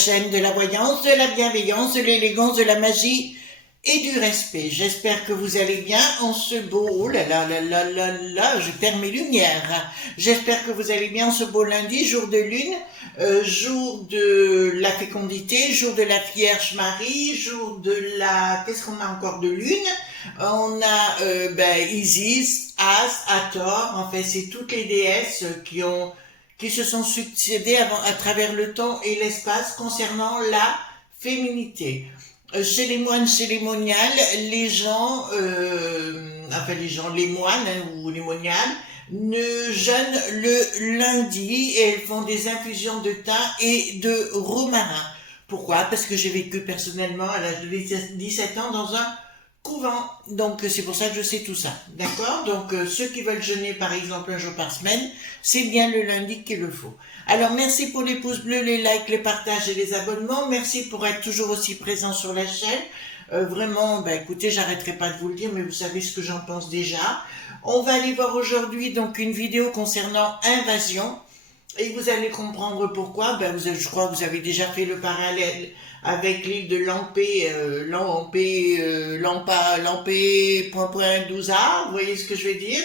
chaîne de la voyance, de la bienveillance, de l'élégance, de la magie et du respect. J'espère que vous allez bien en ce beau... Oh là là là là là là, je perds mes lumières. J'espère que vous allez bien en ce beau lundi, jour de lune, jour de la fécondité, jour de la Vierge Marie, jour de la... Qu'est-ce qu'on a encore de lune? On a Isis, As, Hathor, en fait c'est toutes les déesses qui se sont succédées à travers le temps et l'espace concernant la féminité. Chez les moines cérémoniales, les moines ou les moniales, ne jeûnent le lundi et elles font des infusions de thym et de romarin. Pourquoi? Parce que j'ai vécu personnellement à l'âge de 17 ans dans un couvent. Donc c'est pour ça que je sais tout ça. D'accord? Donc ceux qui veulent jeûner par exemple un jour par semaine, c'est bien le lundi qu'il le faut. Alors merci pour les pouces bleus, les likes, les partages et les abonnements. Merci pour être toujours aussi présent sur la chaîne. Vraiment, écoutez, j'arrêterai pas de vous le dire, mais vous savez ce que j'en pense déjà. On va aller voir aujourd'hui donc une vidéo concernant Invasion. Et vous allez comprendre pourquoi. Je crois que vous avez déjà fait le parallèle avec l'île de Lampé.12a. Vous voyez ce que je veux dire?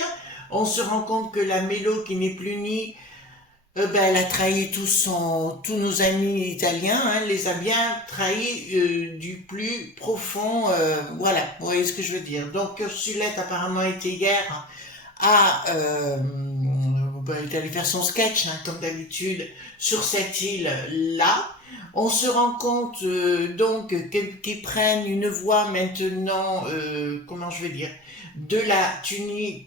On se rend compte que la Mélo, qui n'est plus ni... elle a trahi tous nos amis italiens, les a bien trahis du plus profond. Voilà, vous voyez ce que je veux dire. Donc Ursulette apparemment était hier il est allé faire son sketch, comme d'habitude, sur cette île-là. On se rend compte qu'ils prennent une voie maintenant, de la Tunisie.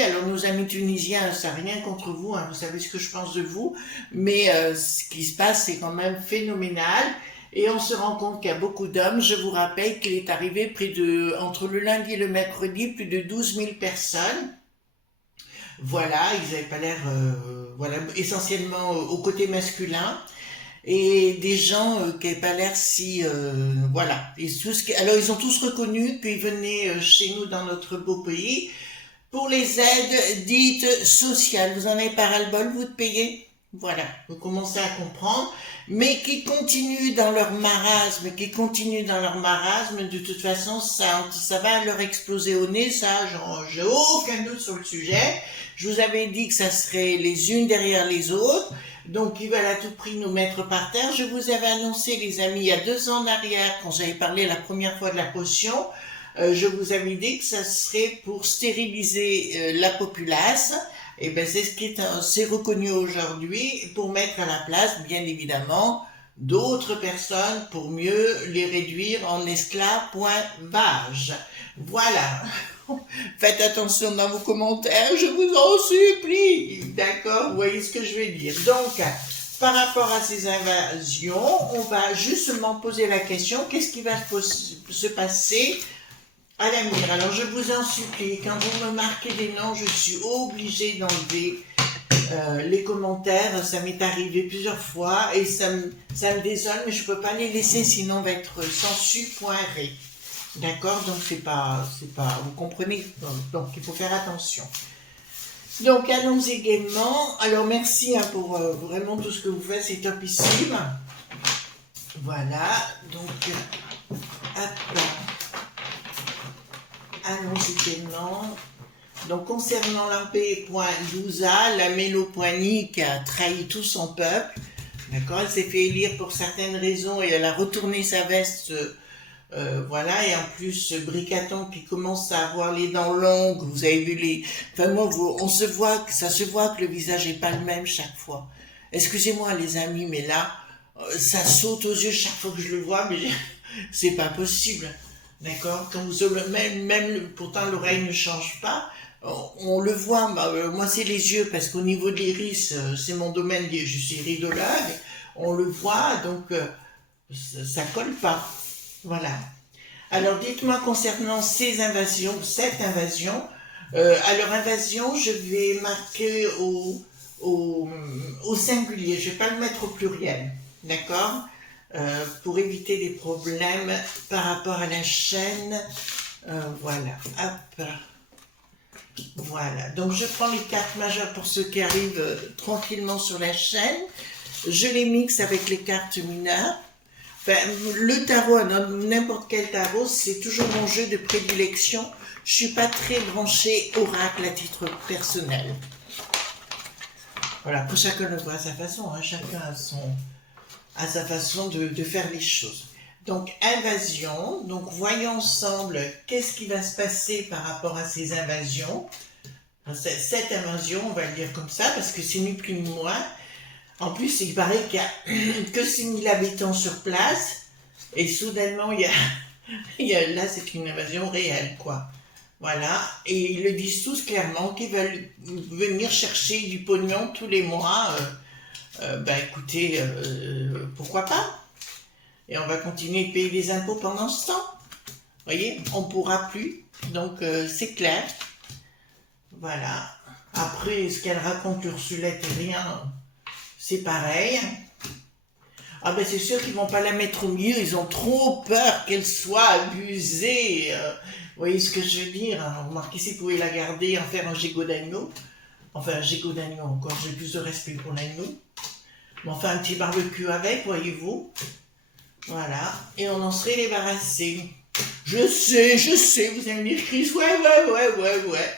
Alors nos amis tunisiens, ça n'a rien contre vous, vous savez ce que je pense de vous, mais ce qui se passe, c'est quand même phénoménal. Et on se rend compte qu'il y a beaucoup d'hommes. Je vous rappelle qu'il est arrivé entre le lundi et le mercredi, plus de 12 000 personnes. Voilà, ils n'avaient pas l'air, essentiellement au côté masculin, et des gens qui n'avaient pas l'air si, voilà. Alors ils ont tous reconnu qu'ils venaient chez nous dans notre beau pays pour les aides dites sociales. Vous en avez pas ras-le-bol, vous, de payer? Voilà, vous commencez à comprendre, mais qui continuent dans leur marasme, de toute façon, ça va leur exploser au nez, ça, j'ai aucun doute sur le sujet. Je vous avais dit que ça serait les unes derrière les autres, donc ils veulent à tout prix nous mettre par terre. Je vous avais annoncé, les amis, il y a 2 ans en arrière, quand j'avais parlé la première fois de la potion, je vous avais dit que ça serait pour stériliser la populace. Et c'est reconnu aujourd'hui pour mettre à la place, bien évidemment, d'autres personnes pour mieux les réduire en esclavage. Voilà. Faites attention dans vos commentaires, je vous en supplie. D'accord? Vous voyez ce que je veux dire. Donc, par rapport à ces invasions, on va justement poser la question, qu'est-ce qui va se passer à l'avenir? Alors, je vous en supplie, quand vous me marquez des noms, je suis obligée d'enlever les commentaires. Ça m'est arrivé plusieurs fois et ça me désole, mais je ne peux pas les laisser, sinon on va être censuré. D'accord? Donc vous comprenez? Donc il faut faire attention. Donc allons-y gaiement. Alors merci pour vraiment tout ce que vous faites, c'est topissime. Voilà, donc hop. Allons-y gaiement. Donc concernant Lampé.12a, la Mélo.ni qui a trahi tout son peuple, d'accord, elle s'est fait élire pour certaines raisons et elle a retourné sa veste. Voilà, et en plus Bricaton qui commence à avoir les dents longues, vous avez vu ça se voit que le visage est pas le même chaque fois. Excusez-moi les amis, mais là, ça saute aux yeux chaque fois que je le vois, mais c'est pas possible, d'accord? Quand pourtant l'oreille ne change pas, on le voit, moi c'est les yeux, parce qu'au niveau de l'iris, c'est mon domaine, je suis iridologue, on le voit, donc ça colle pas. Voilà. Alors, dites-moi concernant cette invasion, alors invasion, je vais marquer au singulier, je ne vais pas le mettre au pluriel, d'accord? Pour éviter des problèmes par rapport à la chaîne. Voilà, hop. Voilà, donc je prends les cartes majeures pour ceux qui arrivent tranquillement sur la chaîne. Je les mixe avec les cartes mineures. Enfin, le tarot, n'importe quel tarot, c'est toujours mon jeu de prédilection. Je suis pas très branchée oracle à titre personnel. Voilà, pour chacun le voit à sa façon, hein, chacun a sa façon de faire les choses. Donc, invasion, donc voyons ensemble qu'est-ce qui va se passer par rapport à ces invasions. Cette invasion, on va le dire comme ça, parce que c'est ni plus ni moins. En plus, il paraît qu'il n'y a que 6000 habitants sur place, et soudainement, là, c'est une invasion réelle, quoi. Voilà, et ils le disent tous clairement qu'ils veulent venir chercher du pognon tous les mois. Écoutez, pourquoi pas? Et on va continuer de payer des impôts pendant ce temps. Vous voyez, on ne pourra plus, donc c'est clair. Voilà. Après, ce qu'elle raconte Ursulette et rien, c'est pareil. Ah ben c'est sûr qu'ils vont pas la mettre au milieu, ils ont trop peur qu'elle soit abusée. Vous voyez ce que je veux dire, hein? Remarquez si vous pouvez la garder, en faire un gigot d'agneau. Enfin, un gigot d'agneau, encore, j'ai plus de respect pour l'agneau. Mais enfin, un petit barbecue avec, voyez-vous. Voilà, et on en serait débarrassé. Je sais, vous allez me dire, Chris, ouais.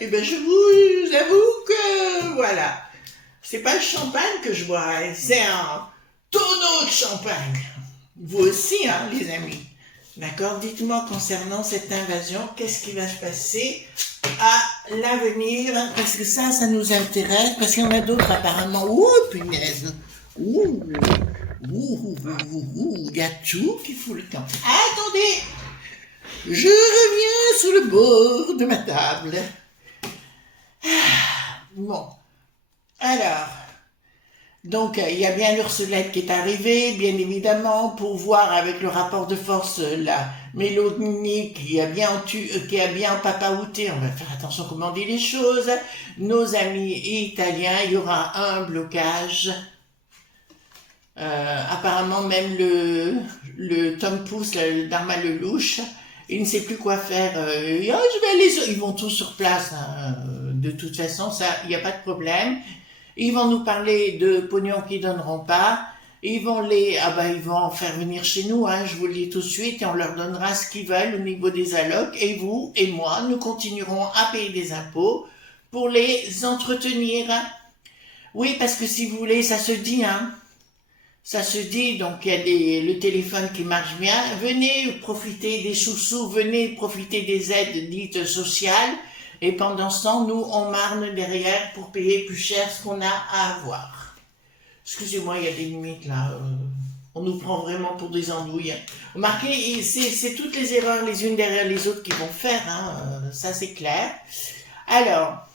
Eh ben, je vous avoue que, voilà. C'est pas le champagne que je boirais, c'est un tonneau de champagne. Vous aussi, hein, les amis. D'accord? Dites-moi concernant cette invasion, qu'est-ce qui va se passer à l'avenir? Parce que ça nous intéresse, parce qu'il y en a d'autres apparemment. Ouh, punaise! Ouh, il y a tout qui fout le camp. Attendez! Je reviens sur le bord de ma table. Bon. Alors, donc il y a bien l'Ursulette qui est arrivée, bien évidemment, pour voir avec le rapport de force la Mélanie qui a bien papaouté. On va faire attention comment on dit les choses. Nos amis italiens, il y aura un blocage. Apparemment même le Tom Pouce, le Dharma Lelouch, il ne sait plus quoi faire. Ils vont tous sur place, hein. De toute façon, ça, il n'y a pas de problème. Ils vont nous parler de pognon qu'ils donneront pas. Ils vont en faire venir chez nous, hein, je vous le dis tout de suite, et on leur donnera ce qu'ils veulent au niveau des allocs. Et vous et moi, nous continuerons à payer des impôts pour les entretenir. Oui, parce que si vous voulez, ça se dit, hein. Ça se dit, donc il y a le téléphone qui marche bien. Venez profiter des sous-sous, venez profiter des aides dites sociales. Et pendant ce temps, nous, on marne derrière pour payer plus cher ce qu'on a à avoir. Excusez-moi, il y a des limites là. On nous prend vraiment pour des andouilles. Remarquez, c'est toutes les erreurs les unes derrière les autres qui vont faire. Hein, ça, c'est clair. Alors,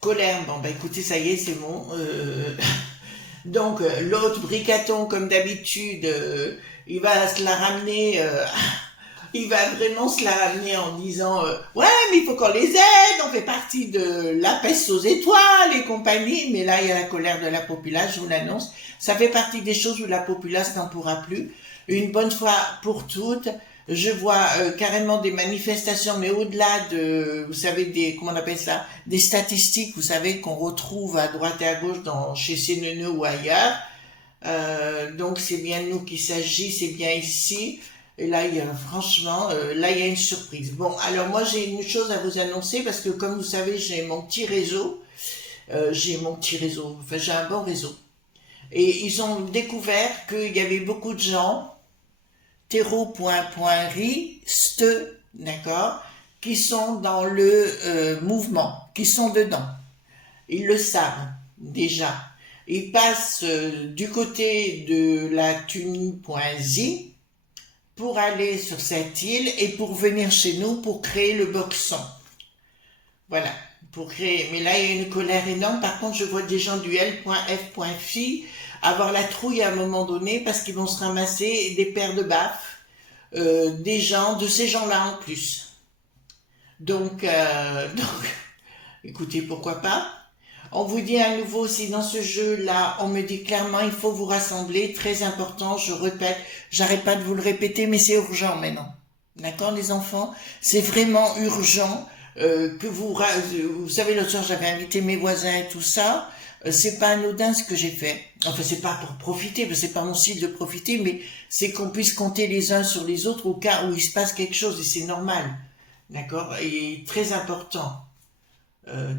colère. Bon, écoutez, ça y est, c'est bon. Donc, l'autre bricaton, comme d'habitude, il va se la ramener... il va vraiment se la ramener en disant ouais, mais il faut qu'on les aide, on fait partie de la peste aux étoiles et compagnie. Mais là, il y a la colère de la populace, je vous l'annonce. Ça fait partie des choses où la populace n'en pourra plus. Une bonne fois pour toutes, je vois carrément des manifestations, mais au-delà de, vous savez, comment on appelle ça, des statistiques, vous savez, qu'on retrouve à droite et à gauche chez CNN ou ailleurs. Donc c'est bien nous qu'il s'agit, c'est bien ici. Et là, franchement, là, il y a une surprise. Bon, alors moi, j'ai une chose à vous annoncer, parce que comme vous savez, j'ai mon petit réseau. Enfin, j'ai un bon réseau. Et ils ont découvert qu'il y avait beaucoup de gens, terreau.riste, d'accord, qui sont dans le mouvement, qui sont dedans. Ils le savent, déjà. Ils passent du côté de la Tunie.zi, pour aller sur cette île et pour venir chez nous pour créer le boxon. Voilà, pour créer. Mais là, il y a une colère énorme. Par contre, je vois des gens du L.F.Fi avoir la trouille à un moment donné parce qu'ils vont se ramasser des paires de baffes, de ces gens-là en plus. Donc, écoutez, pourquoi pas. On vous dit à nouveau, si dans ce jeu-là, on me dit clairement, il faut vous rassembler, très important, je répète, j'arrête pas de vous le répéter, mais c'est urgent maintenant. D'accord, les enfants? C'est vraiment urgent que vous savez, l'autre soir, j'avais invité mes voisins et tout ça. C'est pas anodin ce que j'ai fait. Enfin, c'est pas pour profiter, parce que c'est pas mon style de profiter, mais c'est qu'on puisse compter les uns sur les autres au cas où il se passe quelque chose, et c'est normal. D'accord? Et très important.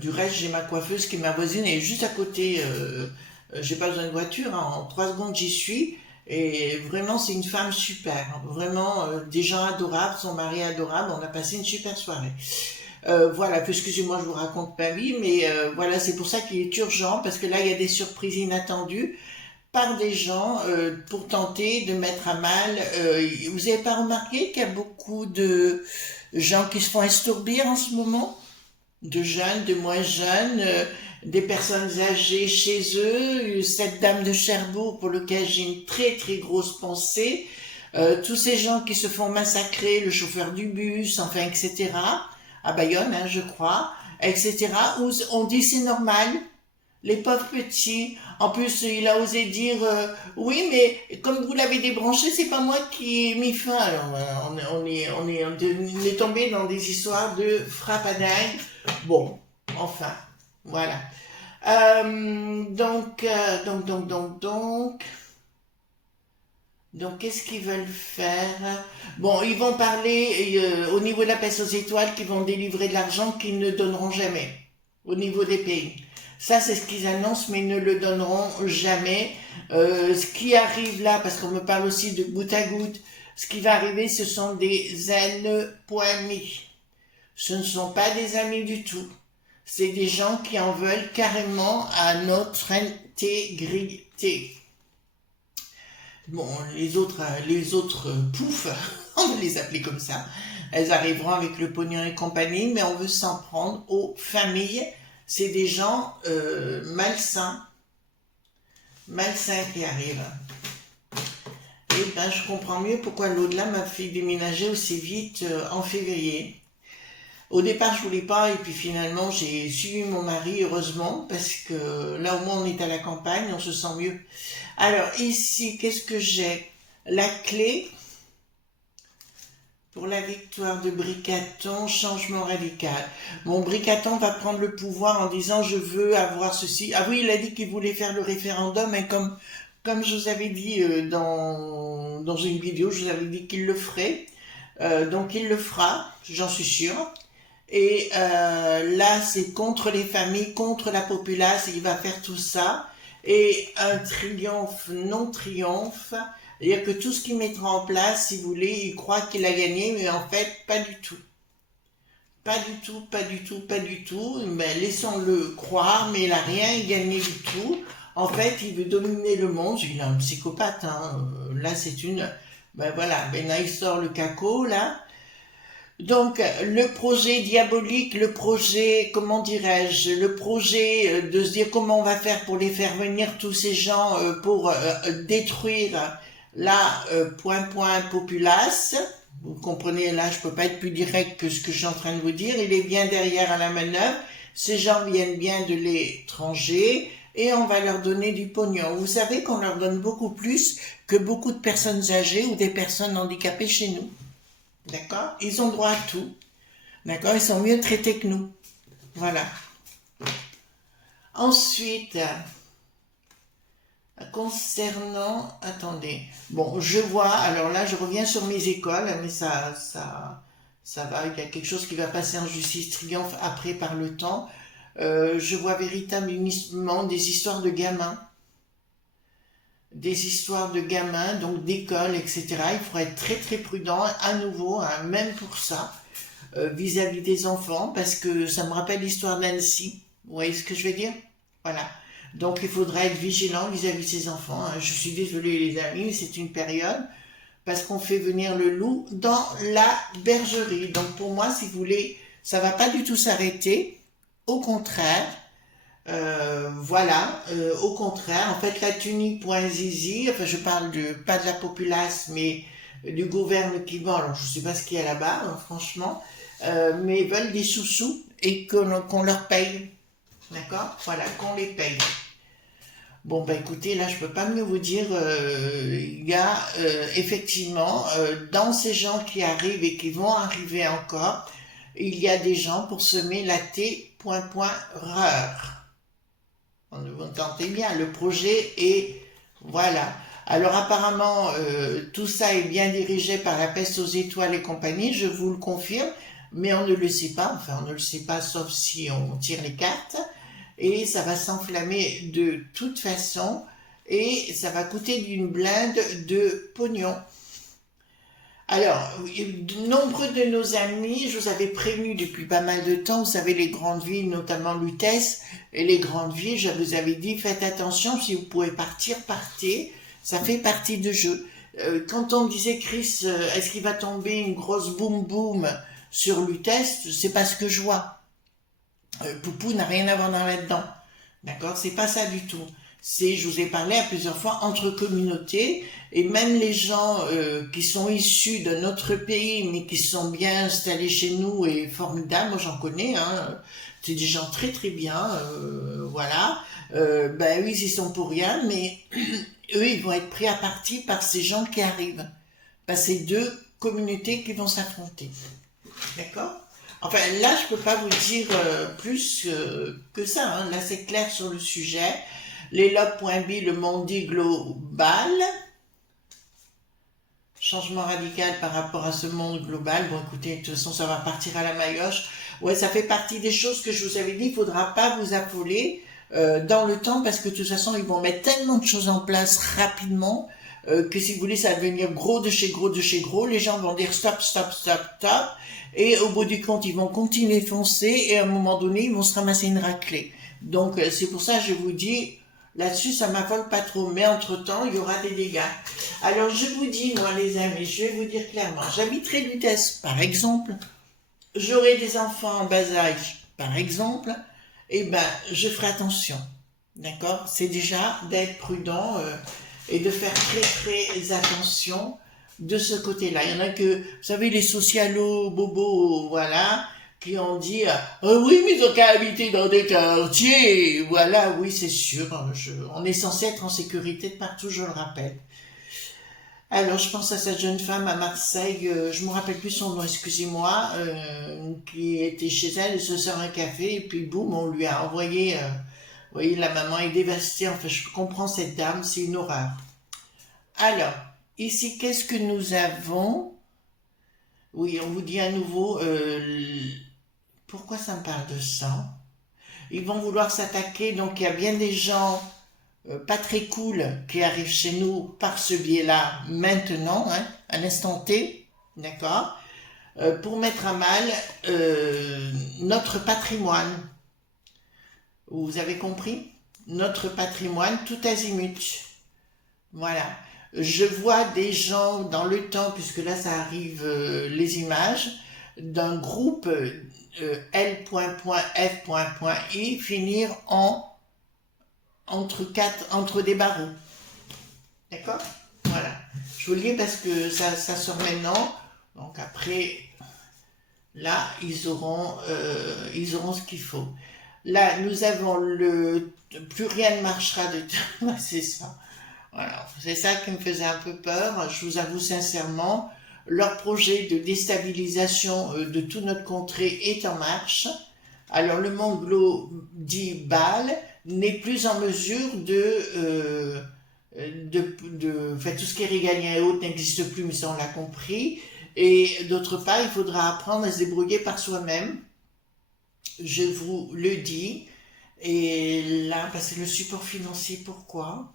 Du reste, j'ai ma coiffeuse qui est ma voisine, elle est juste à côté. J'ai pas besoin de voiture, hein, en 3 secondes j'y suis. Et vraiment, c'est une femme super. Hein. Vraiment, des gens adorables, son mari adorable. On a passé une super soirée. Voilà, excusez-moi, je vous raconte ma vie, mais voilà, c'est pour ça qu'il est urgent, parce que là, il y a des surprises inattendues par des gens pour tenter de mettre à mal. Vous n'avez pas remarqué qu'il y a beaucoup de gens qui se font estourbir en ce moment? De jeunes, de moins jeunes, des personnes âgées chez eux, cette dame de Cherbourg pour lequel j'ai une très très grosse pensée, tous ces gens qui se font massacrer, le chauffeur du bus, enfin, etc., à Bayonne, hein, je crois, etc., où on dit c'est normal, les pauvres petits. En plus, il a osé dire oui, mais comme vous l'avez débranché, c'est pas moi qui ai mis fin. Alors, on est tombé dans des histoires de frappadingue. Bon, enfin, voilà. Donc, qu'est-ce qu'ils veulent faire? Bon, ils vont parler au niveau de la peste aux étoiles, qu'ils vont délivrer de l'argent qu'ils ne donneront jamais au niveau des pays. Ça, c'est ce qu'ils annoncent, mais ils ne le donneront jamais. Ce qui arrive là, parce qu'on me parle aussi de goutte à goutte, ce qui va arriver, ce sont des amis. Ce ne sont pas des amis du tout. C'est des gens qui en veulent carrément à notre intégrité. Bon, les autres poufs, on va les appeler comme ça, elles arriveront avec le pognon et compagnie, mais on veut s'en prendre aux familles. C'est des gens malsains qui arrivent. Et ben, je comprends mieux pourquoi l'au-delà m'a fait déménager aussi vite en février. Au départ, je voulais pas, et puis finalement, j'ai suivi mon mari, heureusement, parce que là, au moins, on est à la campagne, on se sent mieux. Alors, ici, qu'est-ce que j'ai? La clé pour la victoire de Bricaton, changement radical. Bon, Bricaton va prendre le pouvoir en disant je veux avoir ceci. Ah oui, il a dit qu'il voulait faire le référendum, et comme je vous avais dit dans une vidéo, je vous avais dit qu'il le ferait. Donc il le fera, j'en suis sûre. Et là, c'est contre les familles, contre la populace, il va faire tout ça. Et un triomphe, non triomphe, c'est-à-dire que tout ce qu'il mettra en place, si vous voulez, il croit qu'il a gagné, mais en fait, pas du tout. Pas du tout, pas du tout, pas du tout. Mais laissons-le croire, mais il n'a rien gagné du tout. En fait, il veut dominer le monde. Il est un psychopathe, hein. Là, c'est une... Ben voilà, ben là, il sort le caco, là. Donc, le projet diabolique, le projet, comment dirais-je, le projet de se dire comment on va faire pour les faire venir tous ces gens pour détruire la populace. Vous comprenez, là, je peux pas être plus direct que ce que je suis en train de vous dire. Il est bien derrière à la manœuvre. Ces gens viennent bien de l'étranger et on va leur donner du pognon. Vous savez qu'on leur donne beaucoup plus que beaucoup de personnes âgées ou des personnes handicapées chez nous. D'accord? Ils ont droit à tout. D'accord? Ils sont mieux traités que nous. Voilà. Ensuite, concernant... Attendez. Bon, je vois... Alors là, je reviens sur mes écoles, mais ça va. Il y a quelque chose qui va passer en justice triomphe après par le temps. Je vois véritablement des histoires de gamins. Des histoires de gamins, donc d'école, etc. Il faudrait être très très prudent à nouveau, hein, même pour ça, vis-à-vis des enfants, parce que ça me rappelle l'histoire d'Annecy. Vous voyez ce que je veux dire? Voilà. Donc il faudra être vigilant vis-à-vis de ces enfants. Hein. Je suis désolée les amis, c'est une période, parce qu'on fait venir le loup dans la bergerie. Donc pour moi, si vous voulez, ça va pas du tout s'arrêter. Au contraire, voilà, au contraire, en fait, la tunique.zizi, enfin, je parle pas de la populace, mais du gouvernement qui vend, alors je sais pas ce qu'il y a là-bas, hein, franchement, mais ils veulent des sous-sous et qu'on leur paye, d'accord? Voilà, qu'on les paye. Bon, bah écoutez, là, je peux pas mieux vous dire, il y a effectivement, dans ces gens qui arrivent et qui vont arriver encore, il y a des gens pour semer la T.reur. Vous entendez bien, le projet est... Voilà. Alors apparemment, tout ça est bien dirigé par la peste aux étoiles et compagnie, je vous le confirme, mais on ne le sait pas, enfin on ne le sait pas sauf si on tire les cartes, et ça va s'enflammer de toute façon, et ça va coûter d'une blinde de pognon. Alors, de nombreux de nos amis, je vous avais prévenu depuis pas mal de temps, vous savez, les grandes villes, notamment Lutèce, et les grandes villes, je vous avais dit, faites attention, si vous pouvez partir, partez, ça fait partie du jeu. Quand on me disait, Chris, est-ce qu'il va tomber une grosse boum boum sur Lutèce, c'est pas ce que je vois. Poupou n'a rien à voir dans là-dedans. D'accord? C'est pas ça du tout. C'est, je vous ai parlé à plusieurs fois, entre communautés, et même les gens qui sont issus d'un autre pays, mais qui sont bien installés chez nous et formidables, moi j'en connais, hein, c'est des gens très très bien, voilà. Ben oui, ils sont pour rien, mais eux, ils vont être pris à partie par ces gens qui arrivent. Ben, c'est deux communautés qui vont s'affronter. D'accord? Enfin, là, je peux pas vous dire plus que ça, hein. Là, c'est clair sur le sujet. Les lobes.b, le monde dit global. Changement radical par rapport à ce monde global. Bon, écoutez, de toute façon, ça va partir à la maillotche. Ouais, ça fait partie des choses que je vous avais dit. Il faudra pas vous affoler dans le temps parce que de toute façon, ils vont mettre tellement de choses en place rapidement que si vous voulez, ça va devenir gros de chez gros de chez gros. Les gens vont dire stop, stop, stop, stop. Et au bout du compte, ils vont continuer de foncer et à un moment donné, ils vont se ramasser une raclée. Donc, c'est pour ça que je vous dis... Là-dessus, ça m'affole pas trop, mais entre-temps, il y aura des dégâts. Alors, je vous dis, moi, les amis, je vais vous dire clairement, j'habiterai Lutèce, par exemple, j'aurai des enfants en bas âge, par exemple, et ben, je ferai attention, d'accord? C'est déjà d'être prudent et de faire très, très attention de ce côté-là. Il y en a que, vous savez, les socialos, bobos, voilà, qui ont dit oui, mais ils ont qu'à habiter dans des quartiers. Voilà, oui, c'est sûr. On est censé être en sécurité de partout, je le rappelle. Alors, je pense à cette jeune femme à Marseille, je ne me rappelle plus son nom, excusez-moi, qui était chez elle, elle se sert un café, et puis boum, on lui a envoyé, vous voyez, la maman est dévastée, enfin, je comprends cette dame, c'est une horreur. Alors, ici, qu'est-ce que nous avons? Oui, on vous dit à nouveau, pourquoi ça me parle de ça? Ils vont vouloir s'attaquer, donc il y a bien des gens pas très cool qui arrivent chez nous par ce biais-là maintenant, hein, à l'instant T, d'accord, pour mettre à mal notre patrimoine. Vous avez compris? Notre patrimoine tout azimut. Voilà. Je vois des gens dans le temps, puisque là ça arrive les images, d'un groupe L.F.I finir entre des barreaux. D'accord? Voilà. Je vous le dis parce que ça sort maintenant. Donc après, là, ils auront ce qu'il faut. Là, nous avons plus rien ne marchera de tout. C'est ça. Voilà. C'est ça qui me faisait un peu peur. Je vous avoue sincèrement. Leur projet de déstabilisation de toute notre contrée est en marche. Alors le monde global n'est plus en mesure enfin, tout ce qui est régalien et autres n'existe plus, mais ça on l'a compris. Et d'autre part, il faudra apprendre à se débrouiller par soi-même. Je vous le dis. Et là, parce que le support financier, pourquoi?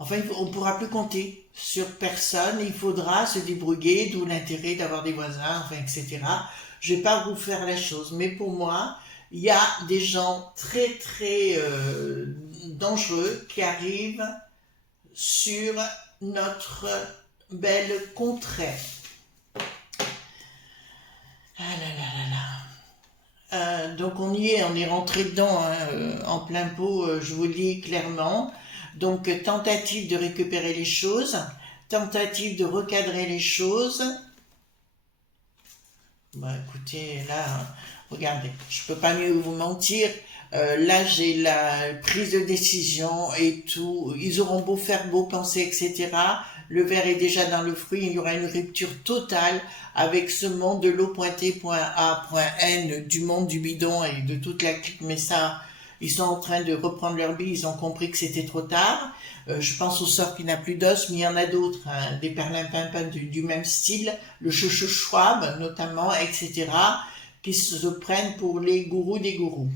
Enfin, on ne pourra plus compter sur personne, il faudra se débrouiller, d'où l'intérêt d'avoir des voisins, enfin, etc. Je ne vais pas vous faire la chose, mais pour moi, il y a des gens très, très dangereux qui arrivent sur notre belle contrée. Ah là là là là. Donc on y est, on est rentré dedans, hein, en plein pot, je vous le dis clairement. Donc, tentative de récupérer les choses, tentative de recadrer les choses. Bah, écoutez, là, regardez, je peux pas mieux vous mentir. Là, j'ai la prise de décision et tout. Ils auront beau faire, beau penser, etc. Le verre est déjà dans le fruit. Il y aura une rupture totale avec ce monde de l'eau pointée, point A, point N, du monde du bidon et de toute la clique. Mais ça, ils sont en train de reprendre leur bille, ils ont compris que c'était trop tard. Je pense au sort qui n'a plus d'os, mais il y en a d'autres, hein, des perlimpinpins du même style, le Schwab notamment, etc., qui se prennent pour les gourous des gourous.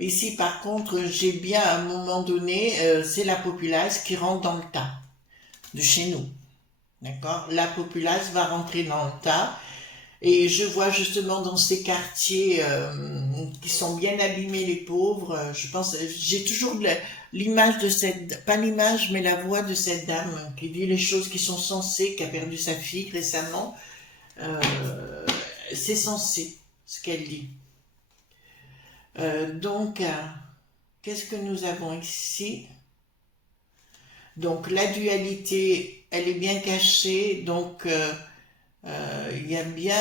Ici, par contre, j'ai bien à un moment donné, c'est la populace qui rentre dans le tas de chez nous. D'accord? La populace va rentrer dans le tas. Et je vois justement dans ces quartiers qui sont bien abîmés, les pauvres, je pense, j'ai toujours l'image de cette, pas l'image, mais la voix de cette dame qui dit les choses qui sont sensées, qui a perdu sa fille récemment. C'est sensé ce qu'elle dit. Donc, qu'est-ce que nous avons ici? Donc, la dualité, elle est bien cachée, donc il y a bien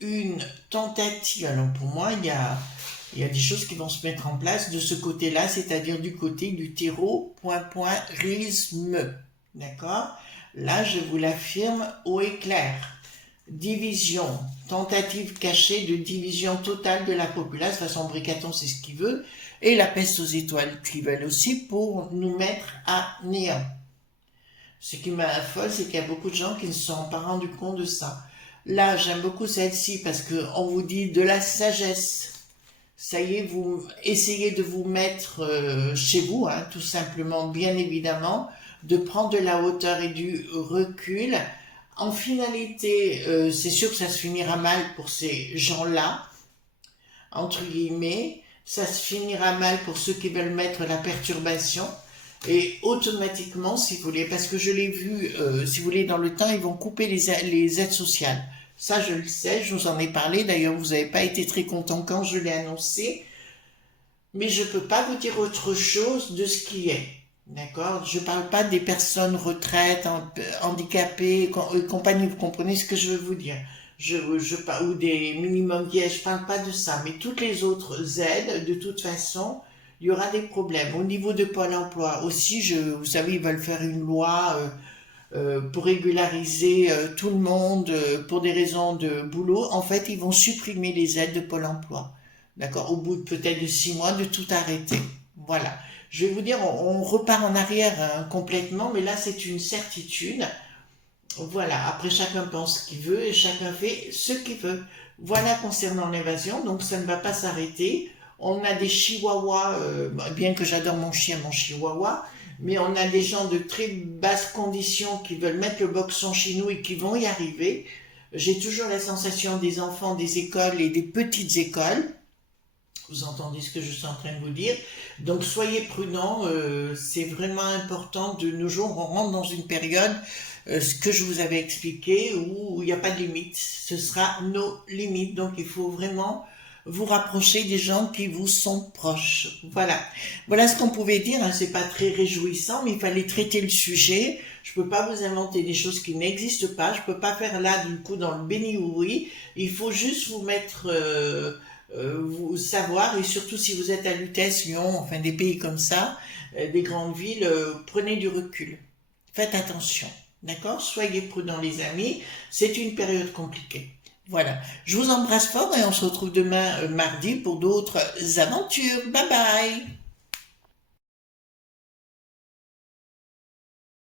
une tentative. Alors, pour moi, il y a des choses qui vont se mettre en place de ce côté-là, c'est-à-dire du côté du terreau-risme. D'accord? Là, je vous l'affirme haut et clair. Division, tentative cachée de division totale de la populace. De toute façon, Bricaton, c'est ce qu'il veut. Et la peste aux étoiles qui veulent aussi pour nous mettre à néant. Ce qui m'affole, c'est qu'il y a beaucoup de gens qui ne se sont pas rendus compte de ça. Là, j'aime beaucoup celle-ci parce qu'on vous dit de la sagesse. Ça y est, vous essayez de vous mettre chez vous, hein, tout simplement, bien évidemment, de prendre de la hauteur et du recul. En finalité, c'est sûr que ça se finira mal pour ces gens-là, entre guillemets. Ça se finira mal pour ceux qui veulent mettre la perturbation. Et automatiquement, si vous voulez, parce que je l'ai vu, si vous voulez, dans le temps, ils vont couper les aides sociales. Ça, je le sais, je vous en ai parlé. D'ailleurs, vous n'avez pas été très content quand je l'ai annoncé. Mais je ne peux pas vous dire autre chose de ce qui est. D'accord? Je ne parle pas des personnes retraites, handicapées et compagnie. Vous comprenez ce que je veux vous dire? Ou des minimums vieilles, je ne parle pas de ça. Mais toutes les autres aides, de toute façon, il y aura des problèmes. Au niveau de Pôle emploi aussi, vous savez, ils veulent faire une loi pour régulariser tout le monde pour des raisons de boulot. En fait, ils vont supprimer les aides de Pôle emploi. D'accord? Au bout de peut-être de 6 mois, de tout arrêter. Voilà. Je vais vous dire, on repart en arrière hein, complètement, mais là, c'est une certitude. Voilà. Après, chacun pense ce qu'il veut et chacun fait ce qu'il veut. Voilà concernant l'évasion. Donc, ça ne va pas s'arrêter. On a des chihuahuas, bien que j'adore mon chien, mon chihuahua, mais on a des gens de très basses conditions qui veulent mettre le boxon chez nous et qui vont y arriver. J'ai toujours la sensation des enfants des écoles et des petites écoles. Vous entendez ce que je suis en train de vous dire. Donc soyez prudents, c'est vraiment important de nos jours. On rentre dans une période, ce que je vous avais expliqué, où il n'y a pas de limite. Ce sera nos limites. Donc il faut vraiment vous rapprocher des gens qui vous sont proches. Voilà. Voilà ce qu'on pouvait dire. Hein. C'est pas très réjouissant, mais il fallait traiter le sujet. Je peux pas vous inventer des choses qui n'existent pas. Je peux pas faire là, du coup, dans le béni oui. Il faut juste vous mettre... vous savoir, et surtout si vous êtes à Lutèce, Lyon, enfin des pays comme ça, des grandes villes, prenez du recul. Faites attention, d'accord? Soyez prudents les amis, c'est une période compliquée. Voilà, je vous embrasse fort et on se retrouve demain mardi pour d'autres aventures. Bye bye!